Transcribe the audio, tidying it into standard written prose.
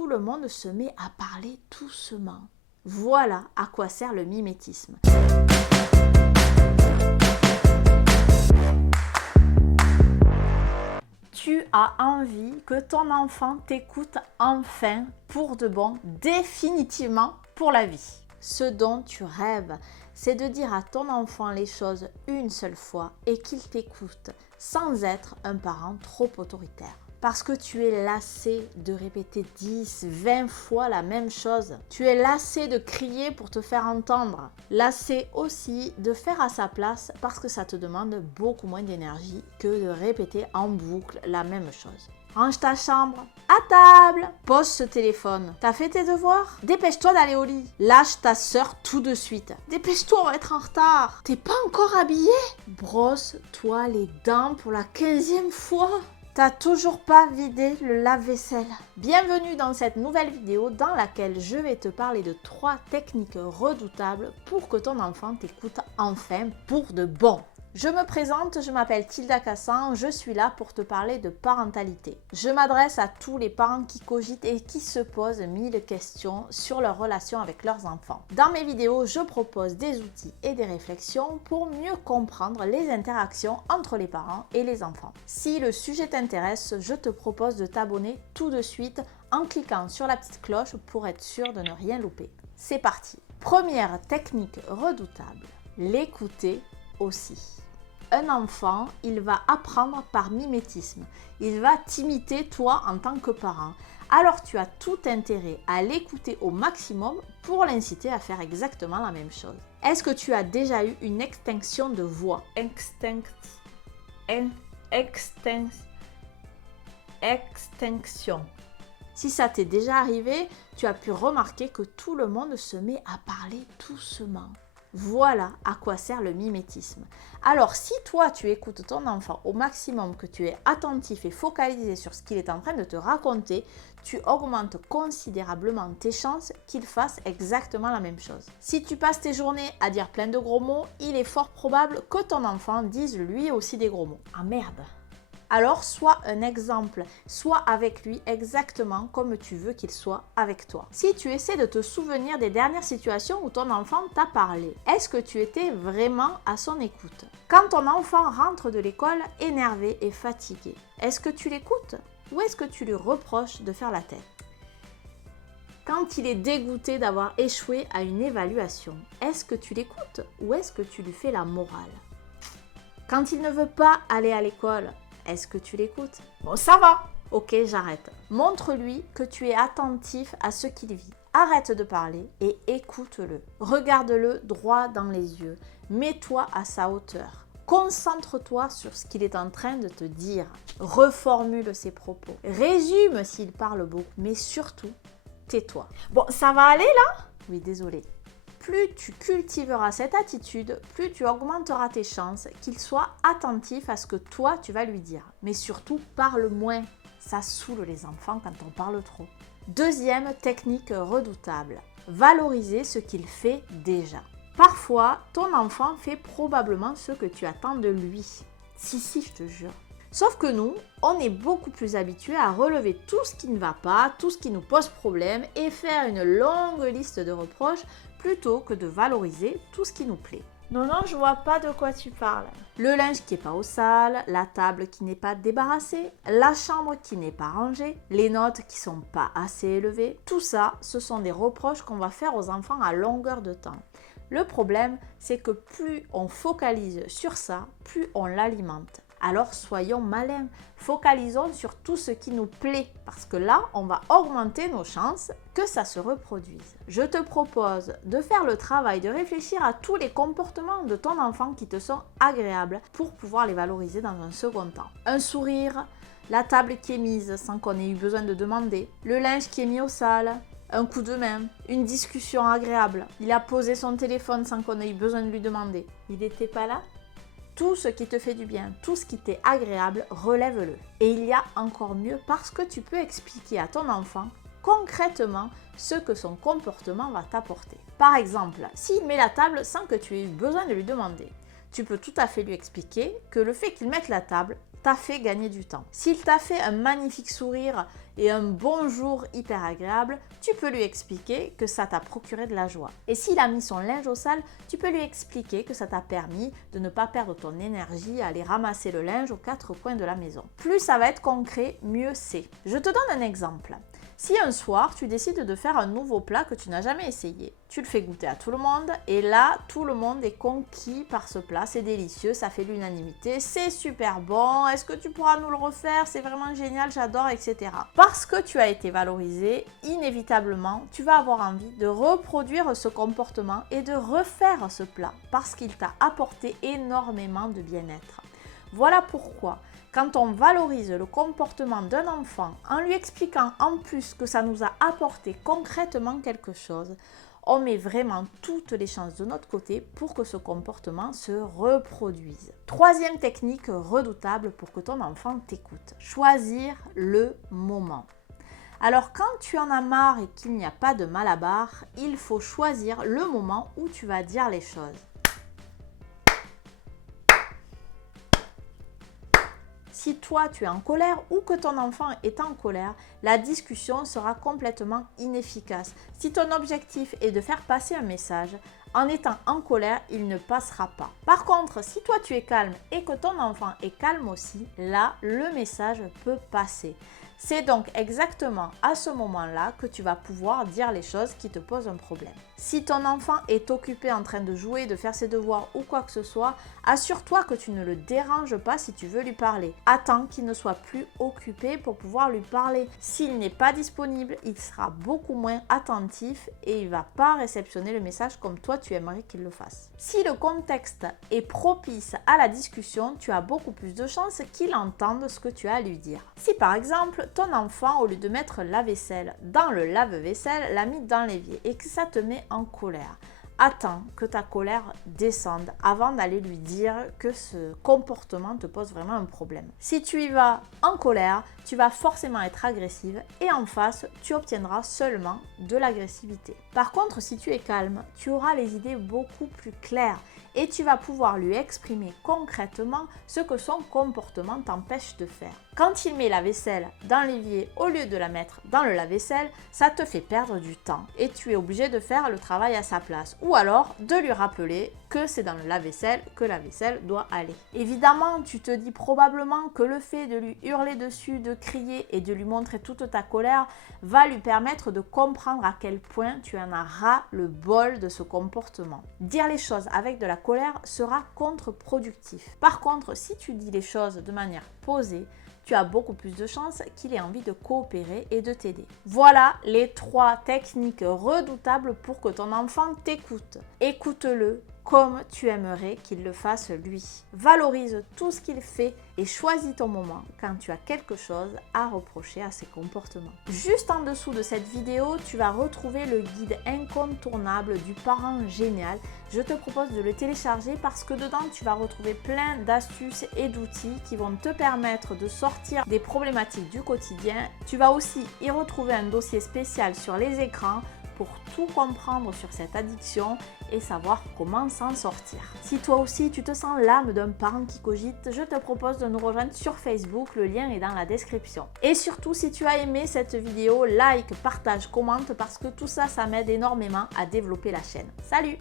tout le monde se met à parler doucement. Voilà à quoi sert le mimétisme. Tu as envie que ton enfant t'écoute enfin pour de bon, définitivement pour la vie. Ce dont tu rêves, c'est de dire à ton enfant les choses une seule fois et qu'il t'écoute sans être un parent trop autoritaire. Parce que tu es lassé de répéter 10, 20 fois la même chose. Tu es lassé de crier pour te faire entendre. Lassé aussi de faire à sa place parce que ça te demande beaucoup moins d'énergie que de répéter en boucle la même chose. Range ta chambre, à table, pose ce téléphone. T'as fait tes devoirs? Dépêche-toi d'aller au lit. Lâche ta sœur tout de suite. Dépêche-toi, on va être en retard. T'es pas encore habillé? Brosse-toi les dents pour la 15e fois. T'as toujours pas vidé le lave-vaisselle? Bienvenue dans cette nouvelle vidéo dans laquelle je vais te parler de 3 techniques redoutables pour que ton enfant t'écoute enfin pour de bon. Je me présente, je m'appelle Tilda Cassan, je suis là pour te parler de parentalité. Je m'adresse à tous les parents qui cogitent et qui se posent 1000 questions sur leur relation avec leurs enfants. Dans mes vidéos, je propose des outils et des réflexions pour mieux comprendre les interactions entre les parents et les enfants. Si le sujet t'intéresse, je te propose de t'abonner tout de suite en cliquant sur la petite cloche pour être sûr de ne rien louper. C'est parti! Première technique redoutable, l'écouter aussi. Un enfant, il va apprendre par mimétisme. Il va t'imiter toi en tant que parent. Alors tu as tout intérêt à l'écouter au maximum pour l'inciter à faire exactement la même chose. Est-ce que tu as déjà eu une extinction de voix? Extinction. Si ça t'est déjà arrivé, tu as pu remarquer que tout le monde se met à parler doucement. Voilà à quoi sert le mimétisme. Alors si toi tu écoutes ton enfant au maximum, que tu es attentif et focalisé sur ce qu'il est en train de te raconter, tu augmentes considérablement tes chances qu'il fasse exactement la même chose. Si tu passes tes journées à dire plein de gros mots, il est fort probable que ton enfant dise lui aussi des gros mots. Ah merde! Alors, sois un exemple, sois avec lui exactement comme tu veux qu'il soit avec toi. Si tu essaies de te souvenir des dernières situations où ton enfant t'a parlé, est-ce que tu étais vraiment à son écoute? Quand ton enfant rentre de l'école énervé et fatigué, est-ce que tu l'écoutes ou est-ce que tu lui reproches de faire la tête? Quand il est dégoûté d'avoir échoué à une évaluation, est-ce que tu l'écoutes ou est-ce que tu lui fais la morale? Quand il ne veut pas aller à l'école, est-ce que tu l'écoutes? Bon, ça va. Ok, j'arrête. Montre-lui que tu es attentif à ce qu'il vit. Arrête de parler et écoute-le. Regarde-le droit dans les yeux. Mets-toi à sa hauteur. Concentre-toi sur ce qu'il est en train de te dire. Reformule ses propos. Résume s'il parle beaucoup. Mais surtout, tais-toi. Bon, ça va aller là? Oui, désolé. Plus tu cultiveras cette attitude, plus tu augmenteras tes chances qu'il soit attentif à ce que toi tu vas lui dire. Mais surtout, parle moins. Ça saoule les enfants quand on parle trop. Deuxième technique redoutable, valoriser ce qu'il fait déjà. Parfois, ton enfant fait probablement ce que tu attends de lui. Si, je te jure. Sauf que nous, on est beaucoup plus habitués à relever tout ce qui ne va pas, tout ce qui nous pose problème et faire une longue liste de reproches plutôt que de valoriser tout ce qui nous plaît. Non, je vois pas de quoi tu parles. Le linge qui n'est pas au sale, la table qui n'est pas débarrassée, la chambre qui n'est pas rangée, les notes qui sont pas assez élevées, tout ça, ce sont des reproches qu'on va faire aux enfants à longueur de temps. Le problème, c'est que plus on focalise sur ça, plus on l'alimente. Alors soyons malins, focalisons sur tout ce qui nous plaît, parce que là, on va augmenter nos chances que ça se reproduise. Je te propose de faire le travail de réfléchir à tous les comportements de ton enfant qui te sont agréables pour pouvoir les valoriser dans un second temps. Un sourire, la table qui est mise sans qu'on ait eu besoin de demander, le linge qui est mis au sale, un coup de main, une discussion agréable. Il a posé son téléphone sans qu'on ait eu besoin de lui demander. Il n'était pas là? Tout ce qui te fait du bien, tout ce qui t'est agréable, relève-le. Et il y a encore mieux parce que tu peux expliquer à ton enfant concrètement ce que son comportement va t'apporter. Par exemple, s'il met la table sans que tu aies eu besoin de lui demander, tu peux tout à fait lui expliquer que le fait qu'il mette la table, t'a fait gagner du temps. S'il t'a fait un magnifique sourire et un bonjour hyper agréable, tu peux lui expliquer que ça t'a procuré de la joie. Et s'il a mis son linge au sale, tu peux lui expliquer que ça t'a permis de ne pas perdre ton énergie à aller ramasser le linge aux quatre coins de la maison. Plus ça va être concret, mieux c'est. Je te donne un exemple. Si un soir, tu décides de faire un nouveau plat que tu n'as jamais essayé, tu le fais goûter à tout le monde et là, tout le monde est conquis par ce plat. C'est délicieux, ça fait l'unanimité, c'est super bon, est-ce que tu pourras nous le refaire? C'est vraiment génial, j'adore, etc. Parce que tu as été valorisé, inévitablement, tu vas avoir envie de reproduire ce comportement et de refaire ce plat parce qu'il t'a apporté énormément de bien-être. Voilà pourquoi, quand on valorise le comportement d'un enfant en lui expliquant en plus que ça nous a apporté concrètement quelque chose, on met vraiment toutes les chances de notre côté pour que ce comportement se reproduise. Troisième technique redoutable pour que ton enfant t'écoute, choisir le moment. Alors quand tu en as marre et qu'il n'y a pas de malabar, il faut choisir le moment où tu vas dire les choses. Si toi tu es en colère ou que ton enfant est en colère, la discussion sera complètement inefficace. Si ton objectif est de faire passer un message, en étant en colère, il ne passera pas. Par contre, si toi tu es calme et que ton enfant est calme aussi, là, le message peut passer. C'est donc exactement à ce moment-là que tu vas pouvoir dire les choses qui te posent un problème. Si ton enfant est occupé en train de jouer, de faire ses devoirs ou quoi que ce soit, assure-toi que tu ne le déranges pas si tu veux lui parler. Attends qu'il ne soit plus occupé pour pouvoir lui parler. S'il n'est pas disponible, il sera beaucoup moins attentif et il ne va pas réceptionner le message comme toi tu aimerais qu'il le fasse. Si le contexte est propice à la discussion, tu as beaucoup plus de chances qu'il entende ce que tu as à lui dire. Si par exemple, ton enfant, au lieu de mettre la vaisselle dans le lave-vaisselle, l'a mis dans l'évier et que ça te met en colère, attends que ta colère descende avant d'aller lui dire que ce comportement te pose vraiment un problème. Si tu y vas en colère, tu vas forcément être agressive et en face, tu obtiendras seulement de l'agressivité. Par contre, si tu es calme, tu auras les idées beaucoup plus claires et tu vas pouvoir lui exprimer concrètement ce que son comportement t'empêche de faire. Quand il met la vaisselle dans l'évier au lieu de la mettre dans le lave-vaisselle, ça te fait perdre du temps et tu es obligé de faire le travail à sa place ou alors de lui rappeler que c'est dans le lave-vaisselle que la vaisselle doit aller. Évidemment, tu te dis probablement que le fait de lui hurler dessus, de crier et de lui montrer toute ta colère va lui permettre de comprendre à quel point tu en as ras le bol de ce comportement. Dire les choses avec de la colère sera contre-productif. Par contre, si tu dis les choses de manière posée, tu as beaucoup plus de chances qu'il ait envie de coopérer et de t'aider. Voilà les 3 techniques redoutables pour que ton enfant t'écoute. Écoute-le comme tu aimerais qu'il le fasse lui. Valorise tout ce qu'il fait et choisis ton moment quand tu as quelque chose à reprocher à ses comportements. Juste en dessous de cette vidéo, tu vas retrouver le guide incontournable du parent génial. Je te propose de le télécharger parce que dedans, tu vas retrouver plein d'astuces et d'outils qui vont te permettre de sortir des problématiques du quotidien. Tu vas aussi y retrouver un dossier spécial sur les écrans pour tout comprendre sur cette addiction et savoir comment s'en sortir. Si toi aussi tu te sens l'âme d'un parent qui cogite, je te propose de nous rejoindre sur Facebook, le lien est dans la description. Et surtout, si tu as aimé cette vidéo, like, partage, commente parce que tout ça, ça m'aide énormément à développer la chaîne. Salut!